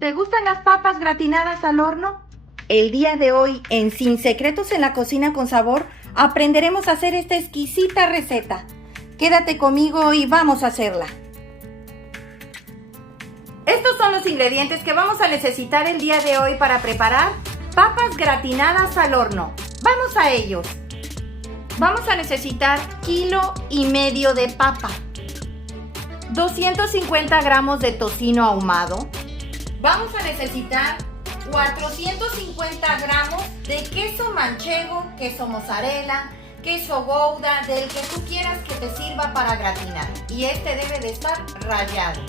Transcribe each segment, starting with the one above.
¿Te gustan las papas gratinadas al horno? El día de hoy, en Sin Secretos en la Cocina con Sabor, aprenderemos a hacer esta exquisita receta. Quédate conmigo y vamos a hacerla. Estos son los ingredientes que vamos a necesitar el día de hoy para preparar papas gratinadas al horno. ¡Vamos a ellos! Vamos a necesitar 1,5 kg de papa, 250 gramos de tocino ahumado. Vamos a necesitar 450 gramos de queso manchego, queso mozzarella, queso gouda, del que tú quieras que te sirva para gratinar. Y este debe de estar rallado.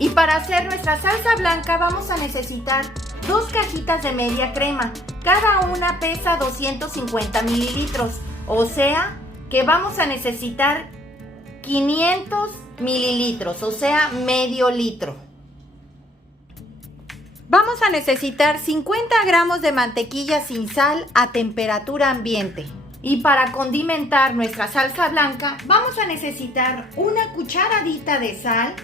Y para hacer nuestra salsa blanca vamos a necesitar 2 cajitas de media crema. Cada una pesa 250 mililitros. O sea que vamos a necesitar 500 mililitros, o sea medio litro. Vamos a necesitar 50 gramos de mantequilla sin sal a temperatura ambiente. Y para condimentar nuestra salsa blanca vamos a necesitar una cucharadita de sal,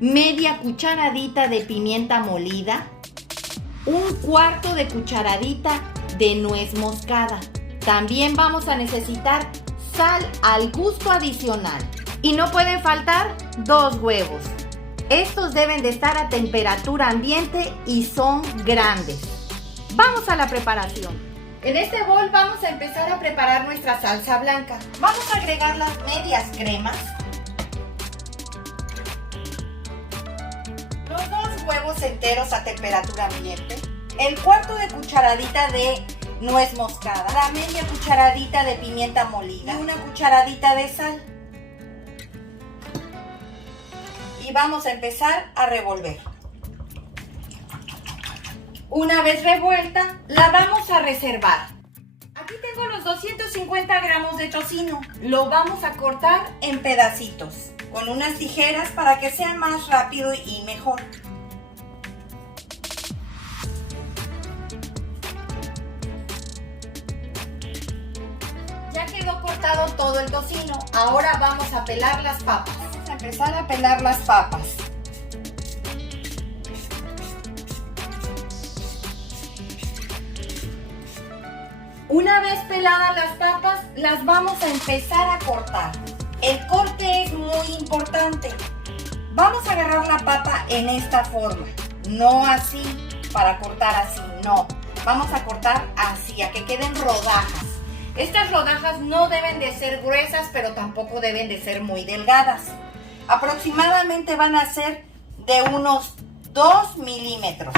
media cucharadita de pimienta molida, 1/4 de cucharadita de nuez moscada. También vamos a necesitar sal al gusto adicional. Y no pueden faltar 2 huevos. Estos deben de estar a temperatura ambiente y son grandes. Vamos a la preparación. En este bol vamos a empezar a preparar nuestra salsa blanca. Vamos a agregar las medias cremas, los 2 huevos enteros a temperatura ambiente, el 1/4 de cucharadita de nuez moscada, la media cucharadita de pimienta molida y una cucharadita de sal. Y vamos a empezar a revolver. Una vez revuelta, la vamos a reservar. Aquí tengo los 250 gramos de tocino. Lo vamos a cortar en pedacitos con unas tijeras para que sea más rápido y mejor. Ya quedó cortado todo el tocino. Ahora vamos a pelar las papas. Vamos a empezar a pelar las papas. Una vez peladas las papas, las vamos a empezar a cortar. El corte es muy importante. Vamos a agarrar la papa en esta forma, no así, para cortar así, no. Vamos a cortar así, a que queden rodajas. Estas rodajas no deben de ser gruesas, pero tampoco deben de ser muy delgadas. Aproximadamente van a ser de unos 2 milímetros.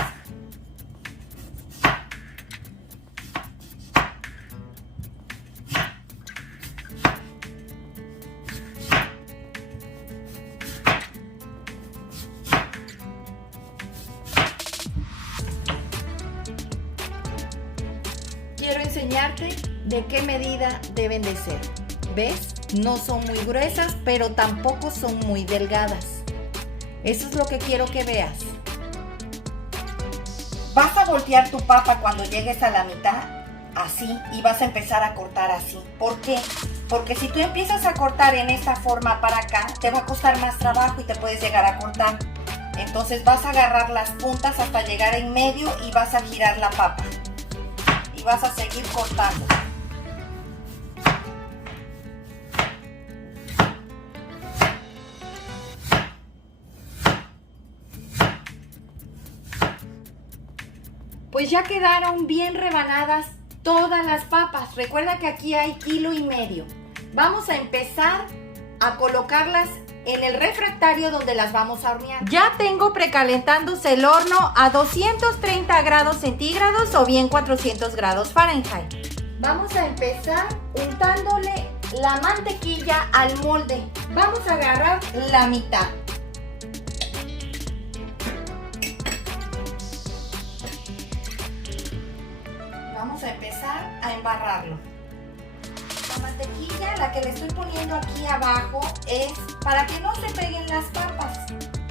Quiero enseñarte de qué medida deben de ser. ¿Ves? No son muy gruesas, pero tampoco son muy delgadas. Eso es lo que quiero que veas. Vas a voltear tu papa cuando llegues a la mitad, así, y vas a empezar a cortar así. ¿Por qué? Porque si tú empiezas a cortar en esta forma para acá, te va a costar más trabajo y te puedes llegar a cortar. Entonces vas a agarrar las puntas hasta llegar en medio y vas a girar la papa. Y vas a seguir cortando. Pues ya quedaron bien rebanadas todas las papas. Recuerda que aquí hay 1,5 kg. Vamos a empezar a colocarlas en el refractario donde las vamos a hornear. Ya tengo precalentándose el horno a 230 grados centígrados o bien 400 grados Fahrenheit. Vamos a empezar untándole la mantequilla al molde. Vamos a agarrar la mitad. Vamos a empezar a embarrarlo. La mantequilla, la que le estoy poniendo aquí abajo, es para que no se peguen las papas.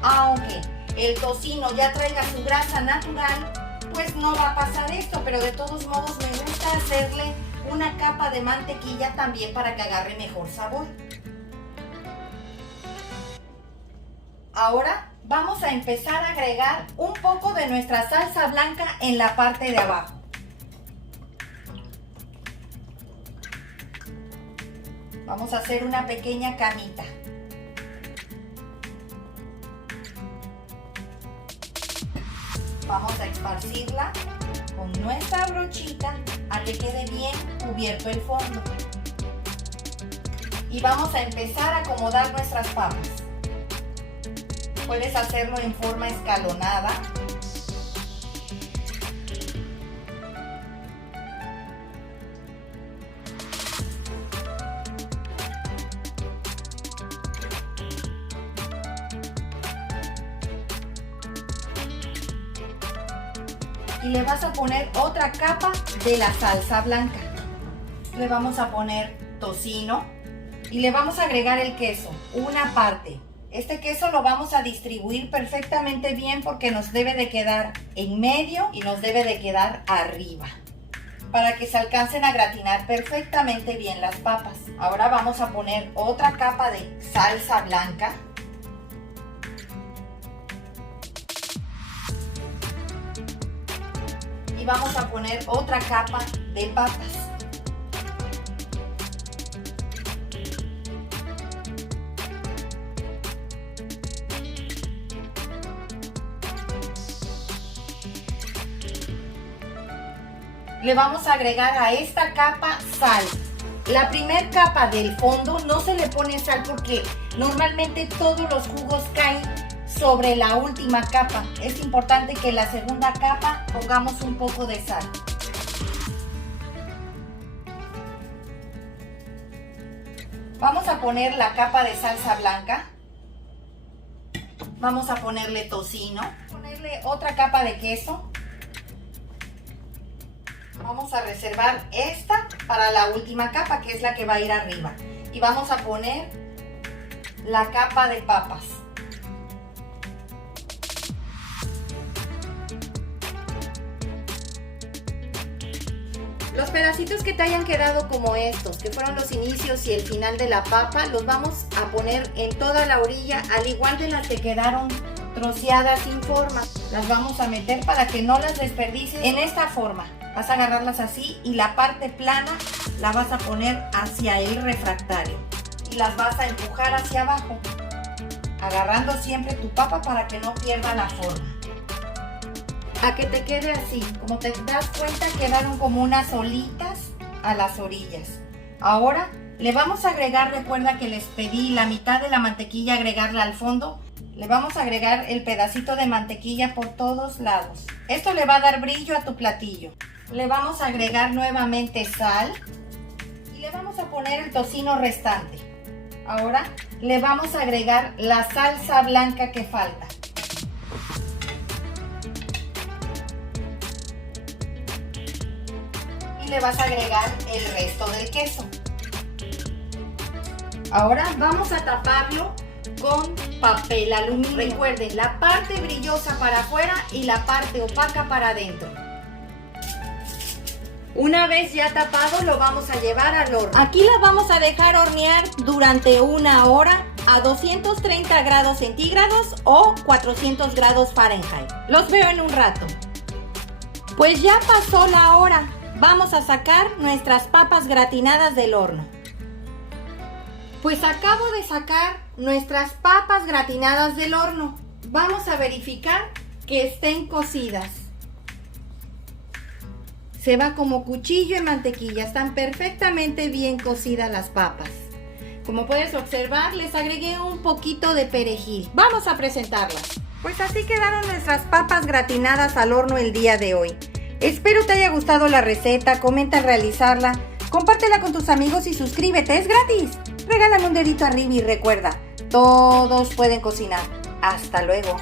Aunque el tocino ya traiga su grasa natural, pues no va a pasar esto, pero de todos modos me gusta hacerle una capa de mantequilla también para que agarre mejor sabor. Ahora vamos a empezar a agregar un poco de nuestra salsa blanca en la parte de abajo. Vamos a hacer una pequeña camita. Vamos a esparcirla con nuestra brochita a que quede bien cubierto el fondo. Y vamos a empezar a acomodar nuestras papas. Puedes hacerlo en forma escalonada. Y le vas a poner otra capa de la salsa blanca. Le vamos a poner tocino y le vamos a agregar el queso, una parte. Este queso lo vamos a distribuir perfectamente bien porque nos debe de quedar en medio y nos debe de quedar arriba, para que se alcancen a gratinar perfectamente bien las papas. Ahora vamos a poner otra capa de salsa blanca. Y vamos a poner otra capa de papas. Le vamos a agregar a esta capa sal. La primera capa del fondo no se le pone sal porque normalmente todos los jugos caen sobre la última capa. Es importante que en la segunda capa pongamos un poco de sal. Vamos a poner la capa de salsa blanca. Vamos a ponerle tocino. Ponerle otra capa de queso. Vamos a reservar esta para la última capa, que es la que va a ir arriba. Y vamos a poner la capa de papas. Los pedacitos que te hayan quedado como estos, que fueron los inicios y el final de la papa, los vamos a poner en toda la orilla, al igual de las que quedaron troceadas sin forma. Las vamos a meter para que no las desperdicies en esta forma. Vas a agarrarlas así y la parte plana la vas a poner hacia el refractario. Y las vas a empujar hacia abajo, agarrando siempre tu papa para que no pierda la forma. A que te quede así. Como te das cuenta, quedaron como unas olitas a las orillas. Ahora le vamos a agregar, recuerda que les pedí la mitad de la mantequilla agregarla al fondo. Le vamos a agregar el pedacito de mantequilla por todos lados. Esto le va a dar brillo a tu platillo. Le vamos a agregar nuevamente sal y le vamos a poner el tocino restante. Ahora le vamos a agregar la salsa blanca que falta. Y le vas a agregar el resto del queso. Ahora vamos a taparlo con papel aluminio. Recuerden, la parte brillosa para afuera y la parte opaca para adentro. Una vez ya tapado, lo vamos a llevar al horno. Aquí la vamos a dejar hornear durante 1 hora a 230 grados centígrados o 400 grados Fahrenheit. Los veo en un rato. Pues ya pasó la hora. Vamos a sacar nuestras papas gratinadas del horno. Pues acabo de sacar nuestras papas gratinadas del horno. Vamos a verificar que estén cocidas. Se va como cuchillo en mantequilla, están perfectamente bien cocidas las papas. Como puedes observar, les agregué un poquito de perejil. Vamos a presentarlas. Pues así quedaron nuestras papas gratinadas al horno el día de hoy. Espero te haya gustado la receta, comenta al realizarla, compártela con tus amigos y suscríbete, es gratis. Regálame un dedito arriba y recuerda, todos pueden cocinar. Hasta luego.